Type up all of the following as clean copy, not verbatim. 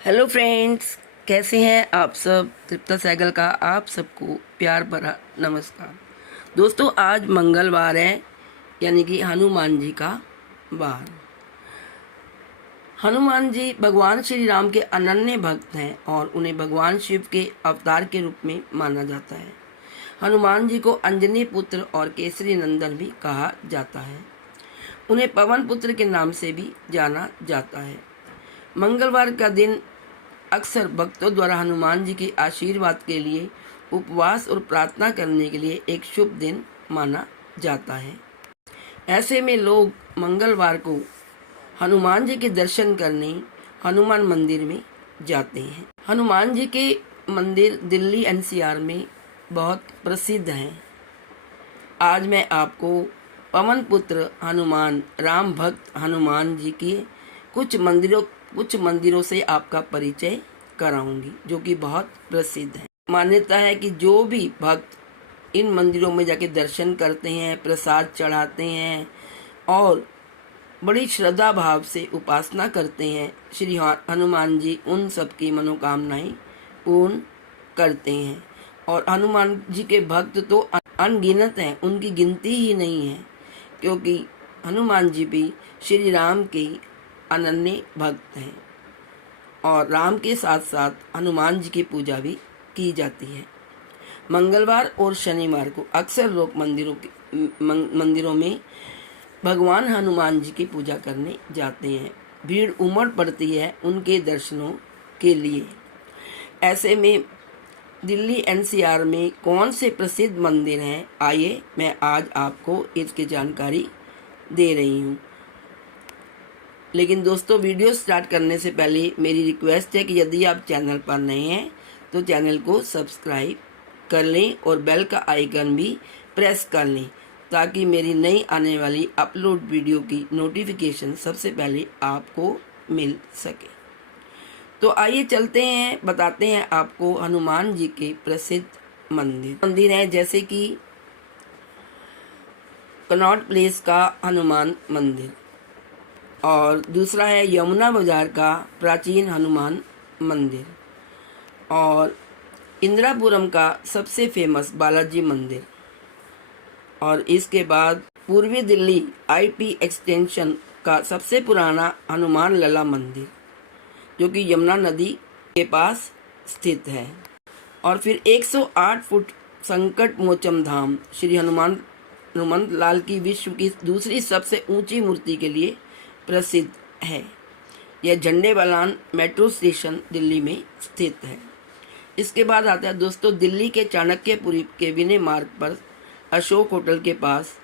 Hello friends, कैसे हैं आप सब। तृप्ता सहगल का आप सबको प्यार भरा नमस्कार। दोस्तों, आज मंगलवार है, यानी कि हनुमान जी का वार। हनुमान जी भगवान श्री राम के अनन्य भक्त हैं और उन्हें भगवान शिव के अवतार के रूप में माना जाता है। हनुमान जी को अंजनी पुत्र और केसरी नंदन भी कहा जाता है। उन्हें पवन पुत्र के नाम से भी जाना जाता है। मंगलवार का दिन अक्सर भक्तों द्वारा हनुमान जी के आशीर्वाद के लिए उपवास और प्रार्थना करने के लिए एक शुभ दिन माना जाता है। ऐसे में लोग मंगलवार को हनुमान जी के दर्शन करने हनुमान मंदिर में जाते हैं। हनुमान जी के मंदिर दिल्ली एनसीआर में बहुत प्रसिद्ध हैं। आज मैं आपको पवन पुत्र हनुमान, राम भक्त हनुमान जी के कुछ मंदिरों से आपका परिचय कराऊंगी, जो कि बहुत प्रसिद्ध है। मान्यता है कि जो भी भक्त इन मंदिरों में जाके दर्शन करते हैं, प्रसाद चढ़ाते हैं और बड़ी श्रद्धा भाव से उपासना करते हैं, श्री हनुमान जी उन सब की मनोकामनाएं पूर्ण करते हैं। और हनुमान जी के भक्त तो अनगिनत हैं, उनकी गिनती ही नहीं है, क्योंकि हनुमान जी भी श्री राम के अनन्य भक्त हैं और राम के साथ साथ हनुमान जी की पूजा भी की जाती है। मंगलवार और शनिवार को अक्सर लोग मंदिरों में भगवान हनुमान जी की पूजा करने जाते हैं। भीड़ उमड़ पड़ती है उनके दर्शनों के लिए। ऐसे में दिल्ली एनसीआर में कौन से प्रसिद्ध मंदिर हैं, आइए मैं आज आपको इसकी जानकारी दे रही हूँ। लेकिन दोस्तों, वीडियो स्टार्ट करने से पहले मेरी रिक्वेस्ट है कि यदि आप चैनल पर नए हैं तो चैनल को सब्सक्राइब कर लें और बेल का आइकन भी प्रेस कर लें, ताकि मेरी नई आने वाली अपलोड वीडियो की नोटिफिकेशन सबसे पहले आपको मिल सके। तो आइए चलते हैं, बताते हैं आपको हनुमान जी के प्रसिद्ध मंदिर हैं, जैसे कि कनॉट प्लेस का हनुमान मंदिर, और दूसरा है यमुना बाजार का प्राचीन हनुमान मंदिर, और इंदिरापुरम का सबसे फेमस बालाजी मंदिर, और इसके बाद पूर्वी दिल्ली आईपी एक्सटेंशन का सबसे पुराना हनुमान लला मंदिर, जो कि यमुना नदी के पास स्थित है। और फिर 108 फुट संकट मोचन धाम श्री हनुमंत लाल की विश्व की दूसरी सबसे ऊंची मूर्ति के लिए प्रसिद्ध है। यह झंडेवालान मेट्रो स्टेशन दिल्ली में स्थित है। इसके बाद आता है दोस्तों दिल्ली के चाणक्यपुरी के विनय मार्ग पर अशोक होटल के पास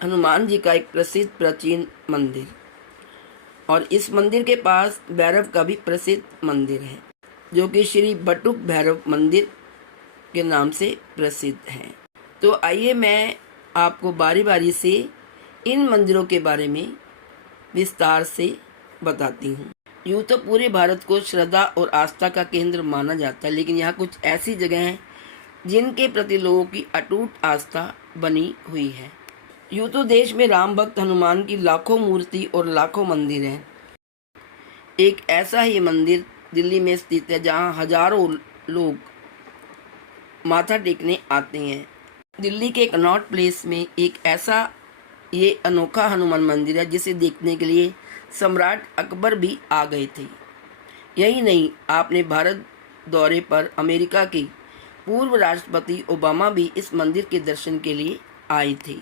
हनुमान जी का एक प्रसिद्ध प्राचीन मंदिर, और इस मंदिर के पास भैरव का भी प्रसिद्ध मंदिर है, जो कि श्री बटुक भैरव मंदिर के नाम से प्रसिद्ध है। तो आइए मैं आपको बारी बारी से इन मंदिरों के बारे में विस्तार से बताती हूँ। यूँ तो पूरे भारत को श्रद्धा और आस्था का केंद्र माना जाता है, लेकिन यहाँ कुछ ऐसी जगह हैं जिनके प्रति लोगों की अटूट आस्था बनी हुई है। यूँ तो देश में राम भक्त हनुमान की लाखों मूर्ति और लाखों मंदिर हैं। एक ऐसा ही मंदिर दिल्ली में स्थित है जहाँ हजारों लोग माथा टेकने आते हैं। दिल्ली के कनॉट प्लेस में एक ऐसा ये अनोखा हनुमान मंदिर है जिसे देखने के लिए सम्राट अकबर भी आ गए थे। यही नहीं, आपने भारत दौरे पर अमेरिका के पूर्व राष्ट्रपति ओबामा भी इस मंदिर के दर्शन के लिए आए थे।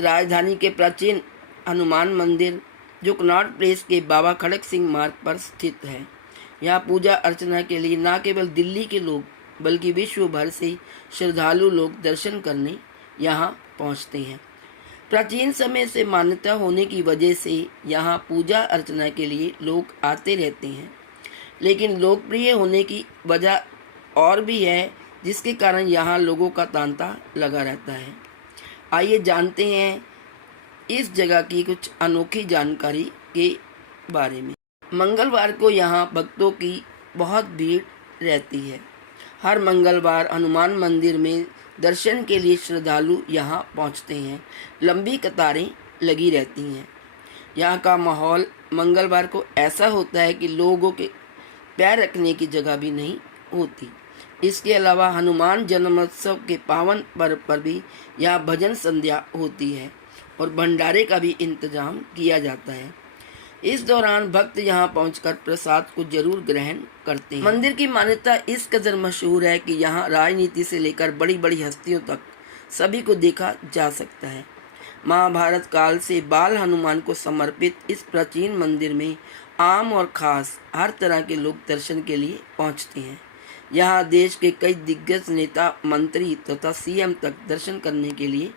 राजधानी के प्राचीन हनुमान मंदिर, जो कनॉट प्लेस के बाबा खड़क सिंह मार्ग पर स्थित है, यहाँ पूजा अर्चना के लिए न केवल दिल्ली के लोग बल्कि विश्व भर से श्रद्धालु लोग दर्शन करने यहाँ पहुँचते हैं। प्राचीन समय से मान्यता होने की वजह से यहाँ पूजा अर्चना के लिए लोग आते रहते हैं, लेकिन लोकप्रिय होने की वजह और भी है, जिसके कारण यहाँ लोगों का तांता लगा रहता है। आइए जानते हैं इस जगह की कुछ अनोखी जानकारी के बारे में। मंगलवार को यहाँ भक्तों की बहुत भीड़ रहती है। हर मंगलवार हनुमान मंदिर में दर्शन के लिए श्रद्धालु यहाँ पहुँचते हैं। लंबी कतारें लगी रहती हैं। यहाँ का माहौल मंगलवार को ऐसा होता है कि पैर रखने की जगह भी नहीं होती। इसके अलावा हनुमान जन्मोत्सव के पावन पर्व पर भी यहाँ भजन संध्या होती है और भंडारे का भी इंतजाम किया जाता है। इस दौरान भक्त यहाँ पहुंचकर प्रसाद को जरूर ग्रहण करते हैं। मंदिर की मान्यता इस कदर मशहूर है कि यहाँ राजनीति से लेकर बड़ी बड़ी हस्तियों तक सभी को देखा जा सकता है। महाभारत काल से बाल हनुमान को समर्पित इस प्राचीन मंदिर में आम और खास हर तरह के लोग दर्शन के लिए पहुँचते हैं। यहाँ देश के कई दिग्गज नेता, मंत्री तथा सीएम तक दर्शन करने के लिए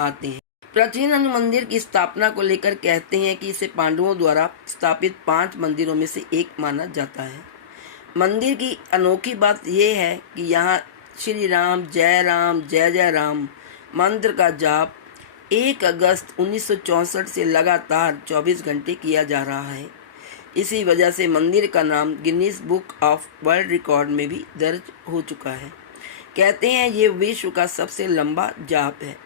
आते हैं। प्राचीन हनु मंदिर की स्थापना को लेकर कहते हैं कि इसे पांडवों द्वारा स्थापित 5 मंदिरों में से एक माना जाता है। मंदिर की अनोखी बात यह है कि यहाँ श्री राम जय जय राम मंत्र का जाप 1 अगस्त 1964 से लगातार 24 घंटे किया जा रहा है। इसी वजह से मंदिर का नाम Guinness book of world record में भी दर्ज हो चुका है। कहते हैं ये विश्व का सबसे लंबा जाप है।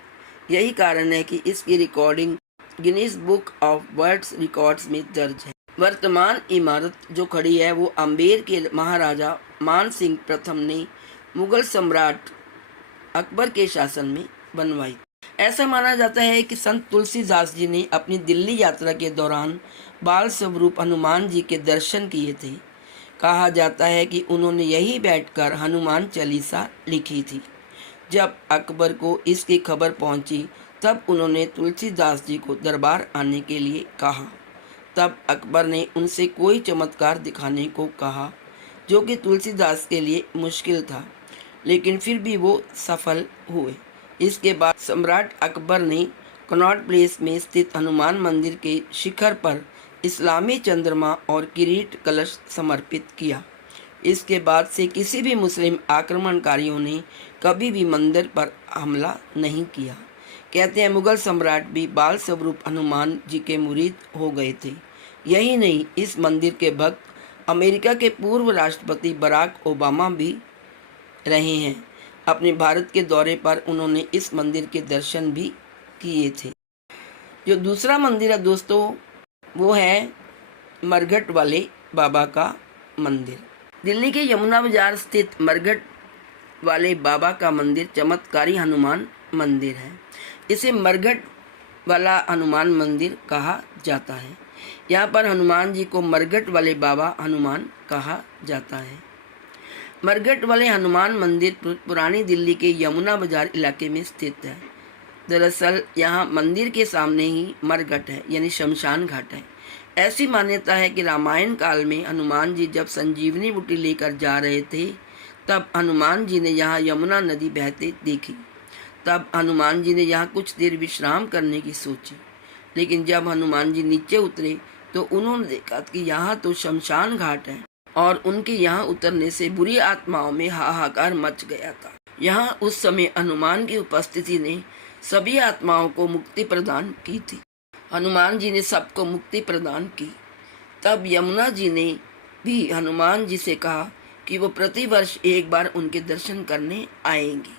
यही कारण है कि इसकी recording Guinness book of world records में दर्ज है। वर्तमान इमारत जो खड़ी है वो अम्बेर के महाराजा मान सिंह प्रथम ने मुगल सम्राट अकबर के शासन में बनवाई। ऐसा माना जाता है कि संत तुलसीदास जी ने अपनी दिल्ली यात्रा के दौरान बाल स्वरूप हनुमान जी के दर्शन किए थे। कहा जाता है कि उन्होंने यहीं बैठकर हनुमान चालीसा लिखी थी। जब अकबर को इसकी खबर पहुंची तब उन्होंने तुलसीदास जी को दरबार आने के लिए कहा। तब अकबर ने उनसे कोई चमत्कार दिखाने को कहा जो कि तुलसीदास के लिए मुश्किल था, लेकिन फिर भी वो सफल हुए। इसके बाद सम्राट अकबर ने कनॉट प्लेस में स्थित हनुमान मंदिर के शिखर पर इस्लामी चंद्रमा और किरीट कलश समर्पित किया। इसके बाद से किसी भी मुस्लिम आक्रमणकारियों ने कभी भी मंदिर पर हमला नहीं किया। कहते हैं मुगल सम्राट भी बाल स्वरूप हनुमान जी के मुरीद हो गए थे। यही नहीं, इस मंदिर के भक्त अमेरिका के पूर्व राष्ट्रपति बराक ओबामा भी रहे हैं। अपने भारत के दौरे पर उन्होंने इस मंदिर के दर्शन भी किए थे। जो दूसरा मंदिर है दोस्तों वो है मरघट वाले बाबा का मंदिर। दिल्ली के यमुना बाजार स्थित मरघट वाले बाबा का मंदिर चमत्कारी हनुमान मंदिर है। इसे मरघट वाला हनुमान मंदिर कहा जाता है। यहाँ पर हनुमान जी को मरघट वाले बाबा हनुमान कहा जाता है। मरघट वाले हनुमान मंदिर पुरानी दिल्ली के यमुना बाजार इलाके में स्थित है। दरअसल यहाँ मंदिर के सामने ही मरघट है यानी शमशान घाट है। ऐसी मान्यता है कि रामायण काल में हनुमान जी जब संजीवनी बूटी लेकर जा रहे थे तब हनुमान जी ने यहाँ यमुना नदी बहते देखी। तब हनुमान जी ने यहाँ कुछ देर विश्राम करने की सोची, लेकिन जब हनुमान जी नीचे उतरे तो उन्होंने देखा कि यहाँ तो शमशान घाट है और उनके यहाँ उतरने से बुरी आत्माओं में हाहाकार मच गया था। यहाँ उस समय हनुमान की उपस्थिति ने सभी आत्माओं को मुक्ति प्रदान की थी। हनुमान जी ने सबको मुक्ति प्रदान की। तब यमुना जी ने भी हनुमान जी से कहा कि वो प्रतिवर्ष एक बार उनके दर्शन करने आएंगी।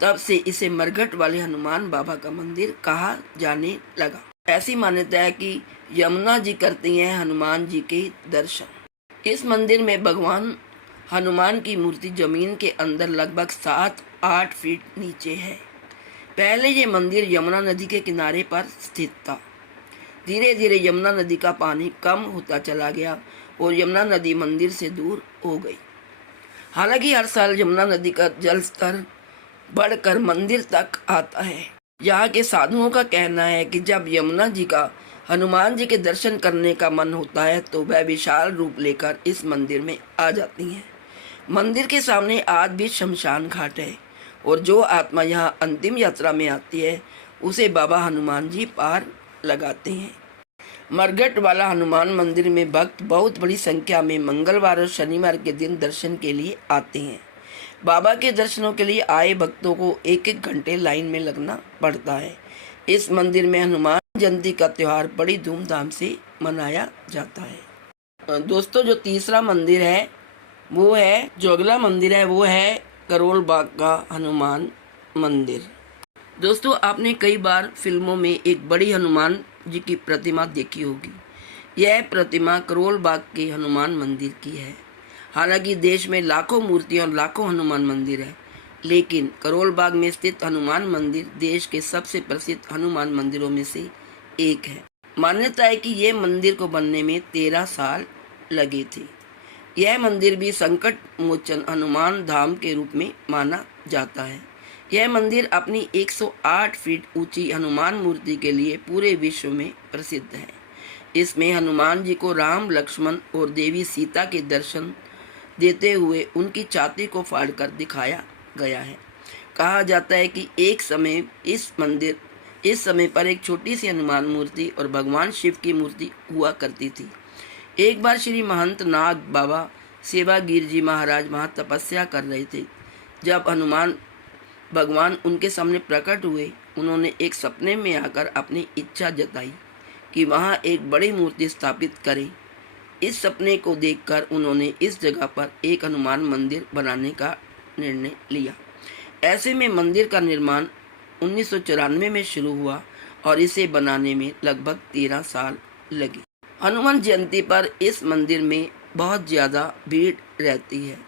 तब से इसे मरघट वाले हनुमान बाबा का मंदिर कहा जाने लगा। ऐसी मान्यता है कि यमुना जी करती हैं हनुमान जी के दर्शन। इस मंदिर में भगवान हनुमान की मूर्ति जमीन के अंदर लगभग 7-8 फीट नीचे है। पहले ये मंदिर यमुना नदी के किनारे पर स्थित था। धीरे धीरे यमुना नदी का पानी कम होता चला गया और यमुना नदी मंदिर से दूर हो गई। हालांकि हर साल यमुना नदी का जल स्तर बढ़कर मंदिर तक आता है। यहाँ के साधुओं का कहना है कि जब यमुना जी का हनुमान जी के दर्शन करने का मन होता है तो वह विशाल रूप लेकर इस मंदिर में आ जाती हैं। मंदिर के सामने आज भी शमशान घाट है और जो आत्मा यहाँ अंतिम यात्रा में आती है उसे बाबा हनुमान जी पार लगाते हैं। मरघट वाला हनुमान मंदिर में भक्त बहुत बड़ी संख्या में मंगलवार और शनिवार के दिन दर्शन के लिए आते हैं। बाबा के दर्शनों के लिए आए भक्तों को 1-1 घंटे लाइन में लगना पड़ता है। इस मंदिर में हनुमान जयंती का त्यौहार बड़ी धूमधाम से मनाया जाता है। दोस्तों जो तीसरा मंदिर है वो है जो अगला मंदिर है वो है करोल बाग का हनुमान मंदिर। दोस्तों आपने कई बार फिल्मों में एक बड़ी हनुमान जी की प्रतिमा देखी होगी। यह प्रतिमा करोल बाग के हनुमान मंदिर की है। हालांकि देश में लाखों मूर्तियां और लाखों हनुमान मंदिर है, लेकिन करोल बाग में स्थित हनुमान मंदिर देश के सबसे प्रसिद्ध हनुमान मंदिरों में से एक है। मान्यता है कि यह मंदिर को बनने में 13 साल लगे थे। यह मंदिर भी संकट मोचन हनुमान धाम के रूप में माना जाता है। यह मंदिर अपनी 108 फीट ऊंची हनुमान मूर्ति के लिए पूरे विश्व में प्रसिद्ध है। इसमें हनुमान जी को राम, लक्ष्मण और देवी सीता के दर्शन देते हुए उनकी छाती को फाड़कर दिखाया गया है। कहा जाता है कि एक समय इस समय पर एक छोटी सी हनुमान मूर्ति और भगवान शिव की मूर्ति हुआ करती थी। एक बार श्री महंत नाग बाबा सेवागिर जी महाराज वहाँ तपस्या कर रहे थे। जब हनुमान भगवान उनके सामने प्रकट हुए, उन्होंने एक सपने में आकर अपनी इच्छा जताई कि वहाँ एक बड़ी मूर्ति स्थापित करें। इस सपने को देखकर उन्होंने इस जगह पर एक हनुमान मंदिर बनाने का निर्णय लिया। ऐसे में मंदिर का निर्माण 1994 में शुरू हुआ और इसे बनाने में लगभग 13 साल लगे। हनुमान जयंती पर इस मंदिर में बहुत ज़्यादा भीड़ रहती है।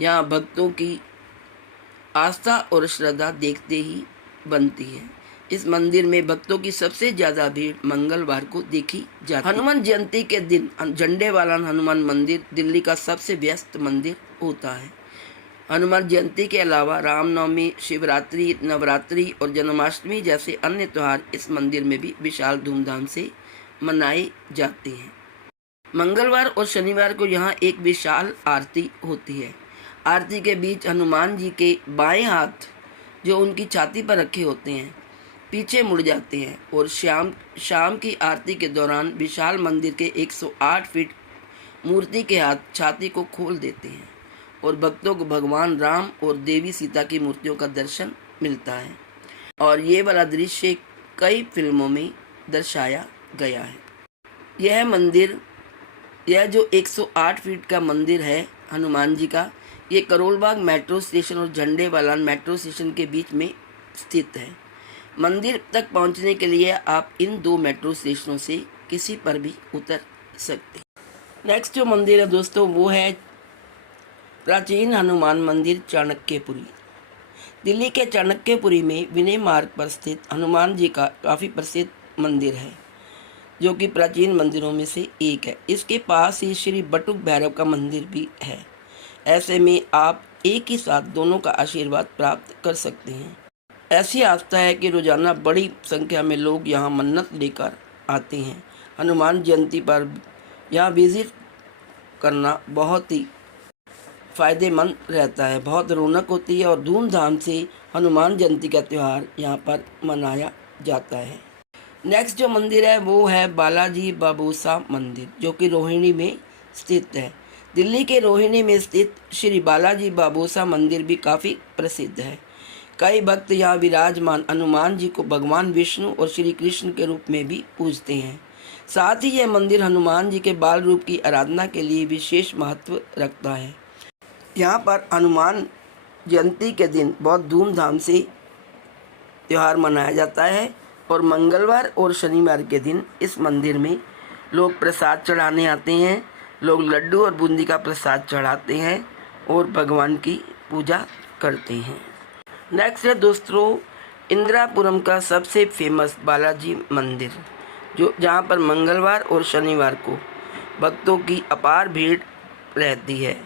यहाँ भक्तों की आस्था और श्रद्धा देखते ही बनती है। इस मंदिर में भक्तों की सबसे ज़्यादा भीड़ मंगलवार को देखी जाती है। हनुमान जयंती के दिन झंडे वाला हनुमान मंदिर दिल्ली का सबसे व्यस्त मंदिर होता है। हनुमान जयंती के अलावा रामनवमी, शिवरात्रि, नवरात्रि और जन्माष्टमी जैसे अन्य त्यौहार इस मंदिर में भी विशाल धूमधाम से मनाए जाते हैं। मंगलवार और शनिवार को यहाँ एक विशाल आरती होती है। आरती के बीच हनुमान जी के बाएं हाथ जो उनकी छाती पर रखे होते हैं पीछे मुड़ जाते हैं और शाम की आरती के दौरान विशाल मंदिर के 108 फीट मूर्ति के हाथ छाती को खोल देते हैं और भक्तों को भगवान राम और देवी सीता की मूर्तियों का दर्शन मिलता है। और ये वाला दृश्य कई फिल्मों में दर्शाया गया है। यह जो 108 फीट का मंदिर है हनुमान जी का, ये करोल बाग मेट्रो स्टेशन और झंडे वाला मेट्रो स्टेशन के बीच में स्थित है। मंदिर तक पहुंचने के लिए आप इन 2 मेट्रो स्टेशनों से किसी पर भी उतर सकते हैं। नेक्स्ट जो मंदिर है दोस्तों, वो है प्राचीन हनुमान मंदिर चाणक्यपुरी। दिल्ली के चाणक्यपुरी में विनय मार्ग पर स्थित हनुमान जी का काफ़ी प्रसिद्ध मंदिर है, जो कि प्राचीन मंदिरों में से एक है। इसके पास ही श्री बटुक भैरव का मंदिर भी है। ऐसे में आप एक ही साथ दोनों का आशीर्वाद प्राप्त कर सकते हैं। ऐसी आस्था है कि रोजाना बड़ी संख्या में लोग यहाँ मन्नत लेकर आते हैं। हनुमान जयंती पर यहाँ विजिट करना बहुत ही फ़ायदेमंद रहता है। बहुत रौनक होती है और धूमधाम से हनुमान जयंती का त्यौहार यहाँ पर मनाया जाता है। नेक्स्ट जो मंदिर है वो है बालाजी बाबूसा मंदिर, जो कि रोहिणी में स्थित है। दिल्ली के रोहिणी में स्थित श्री बालाजी बाबूसा मंदिर भी काफ़ी प्रसिद्ध है। कई भक्त यहाँ विराजमान हनुमान जी को भगवान विष्णु और श्री कृष्ण के रूप में भी पूजते हैं। साथ ही यह मंदिर हनुमान जी के बाल रूप की आराधना के लिए विशेष महत्व रखता है। यहाँ पर हनुमान जयंती के दिन बहुत धूमधाम से त्यौहार मनाया जाता है और मंगलवार और शनिवार के दिन इस मंदिर में लोग प्रसाद चढ़ाने आते हैं। लोग लड्डू और बूंदी का प्रसाद चढ़ाते हैं और भगवान की पूजा करते हैं। नेक्स्ट है दोस्तों इंदिरापुरम का सबसे फेमस बालाजी मंदिर, जहाँ पर मंगलवार और शनिवार को भक्तों की अपार भीड़ रहती है।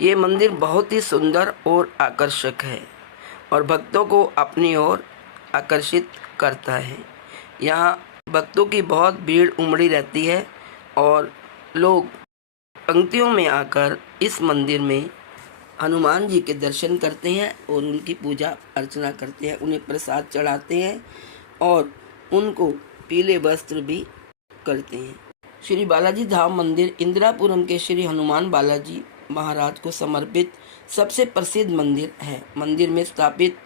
ये मंदिर बहुत ही सुंदर और आकर्षक है और भक्तों को अपनी ओर आकर्षित करता है। यहाँ भक्तों की बहुत भीड़ उमड़ी रहती है और लोग पंक्तियों में आकर इस मंदिर में हनुमान जी के दर्शन करते हैं और उनकी पूजा अर्चना करते हैं, उन्हें प्रसाद चढ़ाते हैं और उनको पीले वस्त्र भी करते हैं। श्री बालाजी धाम मंदिर इंदिरापुरम के श्री हनुमान बालाजी महाराज को समर्पित सबसे प्रसिद्ध मंदिर है। मंदिर में स्थापित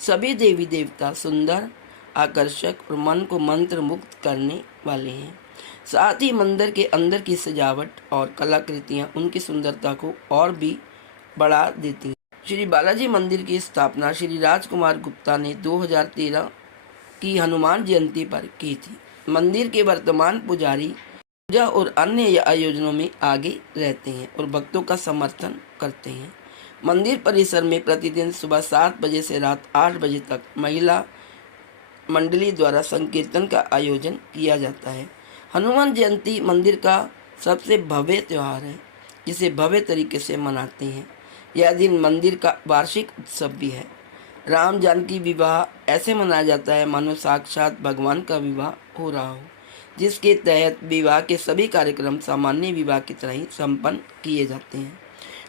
सभी देवी देवता सुंदर, आकर्षक और मन को मंत्र मुक्त करने वाले हैं। साथ ही मंदिर के अंदर की सजावट और कलाकृतियाँ उनकी सुंदरता को और भी बढ़ा देती हैं। श्री बालाजी मंदिर की स्थापना श्री राजकुमार गुप्ता ने 2013 की हनुमान जयंती पर की थी। मंदिर के वर्तमान पुजारी पूजा और अन्य आयोजनों में आगे रहते हैं और भक्तों का समर्थन करते हैं। मंदिर परिसर में प्रतिदिन सुबह 7 बजे से रात 8 बजे तक महिला मंडली द्वारा संकीर्तन का आयोजन किया जाता है। हनुमान जयंती मंदिर का सबसे भव्य त्यौहार है, जिसे भव्य तरीके से मनाते हैं। यह दिन मंदिर का वार्षिक उत्सव भी है। राम जानकी विवाह ऐसे मनाया जाता है मानो साक्षात भगवान का विवाह हो रहा हो, जिसके तहत विवाह के सभी कार्यक्रम सामान्य विवाह की तरह ही संपन्न किए जाते हैं।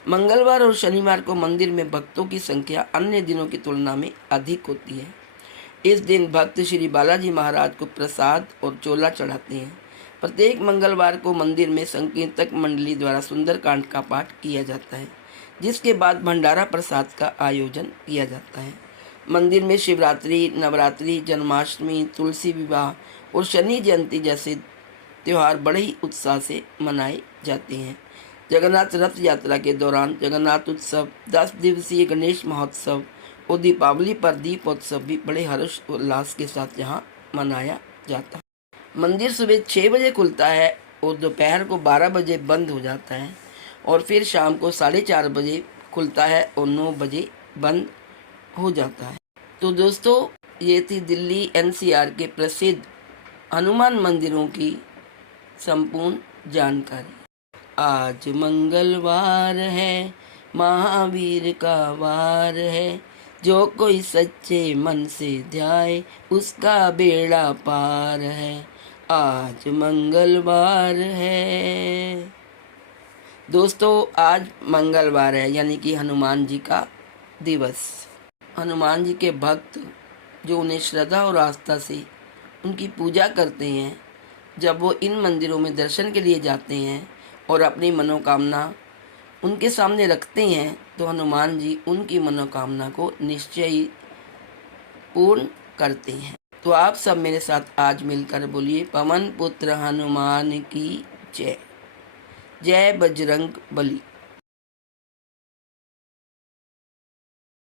मंगलवार और शनिवार को मंदिर में भक्तों की संख्या अन्य दिनों की तुलना में अधिक होती है। इस दिन भक्त श्री बालाजी महाराज को प्रसाद और चोला चढ़ाते हैं। प्रत्येक मंगलवार को मंदिर में संकीर्तक मंडली द्वारा सुंदरकांड का पाठ किया जाता है, जिसके बाद भंडारा प्रसाद का आयोजन किया जाता है। मंदिर में शिवरात्रि, नवरात्रि, जन्माष्टमी, तुलसी विवाह और शनि जयंती जैसे त्यौहार बड़े ही उत्साह से मनाए जाते हैं। जगन्नाथ रथ यात्रा के दौरान जगन्नाथ उत्सव, 10 दिवसीय गणेश महोत्सव और दीपावली पर दीपोत्सव भी बड़े हर्ष उल्लास के साथ यहाँ मनाया जाता है। मंदिर सुबह 6 बजे खुलता है और दोपहर को 12 बजे बंद हो जाता है और फिर शाम को 4:30 बजे खुलता है और 9 बजे बंद हो जाता है। तो दोस्तों, ये थी दिल्ली NCR के प्रसिद्ध हनुमान मंदिरों की संपूर्ण जानकारी। आज मंगलवार है, महावीर का वार है, जो कोई सच्चे मन से ध्याए उसका बेड़ा पार है। आज मंगलवार है। दोस्तों, आज मंगलवार है, यानी कि हनुमान जी का दिवस। हनुमान जी के भक्त जो उन्हें श्रद्धा और आस्था से उनकी पूजा करते हैं, जब वो इन मंदिरों में दर्शन के लिए जाते हैं और अपनी मनोकामना उनके सामने रखते हैं, तो हनुमान जी उनकी मनोकामना को निश्चय ही पूर्ण करते हैं। तो आप सब मेरे साथ आज मिलकर बोलिए, पवन पुत्र हनुमान की जय। जय बजरंग बली।